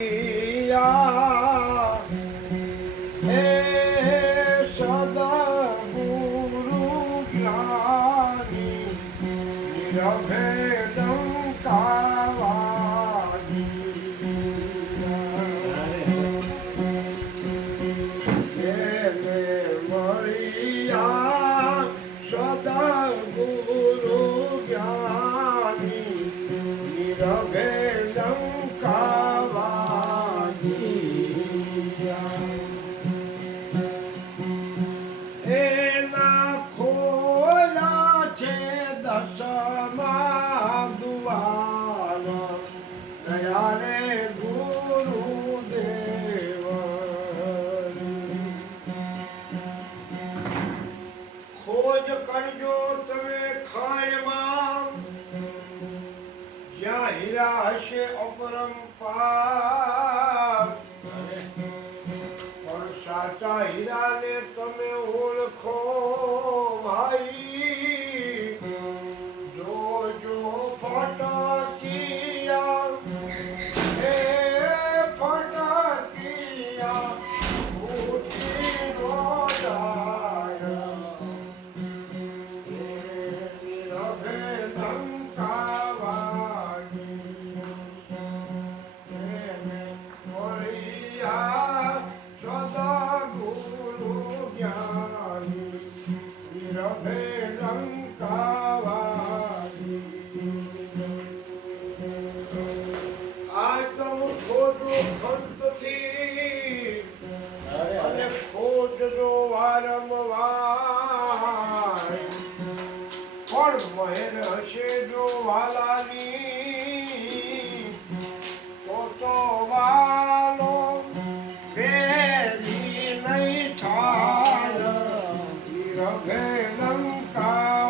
હે સદા ગુરુ જ્ઞાની નિરભે સદા ગુરુ જ્ઞાની નિરભે એના ખોલા છે દશમા દુવાર દયા રે ગુરુદેવ ખોજ કરજો તમે ખાયમાં જ્યાં હીરા હશે અપરંપાર પણ સાચા હીરાને તમે ઓળખો ભાઈ જોજો ફટકિયા હે ફટકિયા ઉઠી નો જાય નિરભે વારંવાર પણ મહેર હશે જો વાલાની તો વાલો વેલી નહીં થાય રઘે લંકાવાજી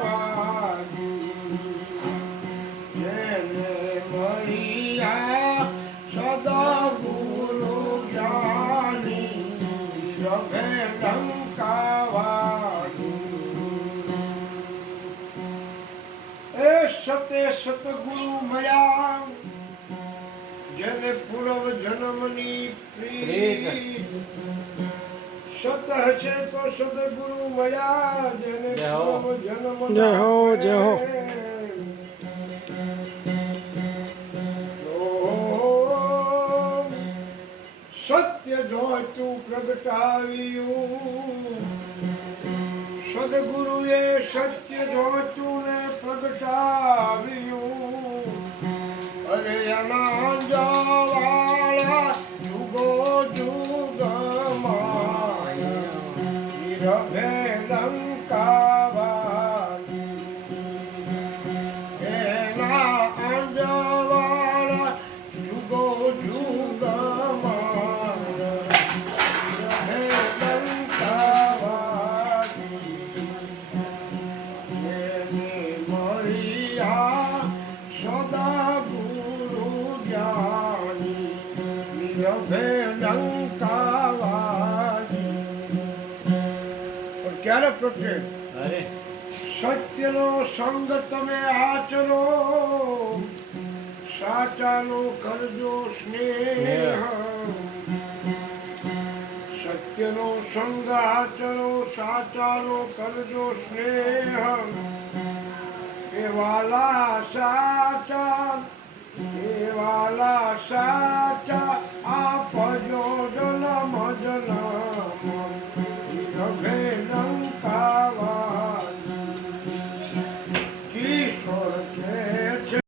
જેને મળ્યા સદા ગુરુ જ્ઞાની રઘે સતે સતગુરુ મળ્યા જેને પૂર્વ જન્મની પ્રીત સત હશે તો સદગુરુ મળ્યા જેને પૂર્વ જન્મ જય હો જય હો સત્ય જોતું પ્રગટાવ્યું સદગુરુએ સત્ય જોતું ને પ્રગટાવ્યું અરે અનાંજવાળા જુગો જુગ માય નિરભે લંકાવાળી એના અંજવાળા જુગો જુગ ક્યારે પ્રગટે સત્યનો સંગ તમે આચરો સાચાનો કરજો સ્નેહ સત્યનો સંગ આચરો સાચાનો કરજો સ્નેહ એ વાલા સાચા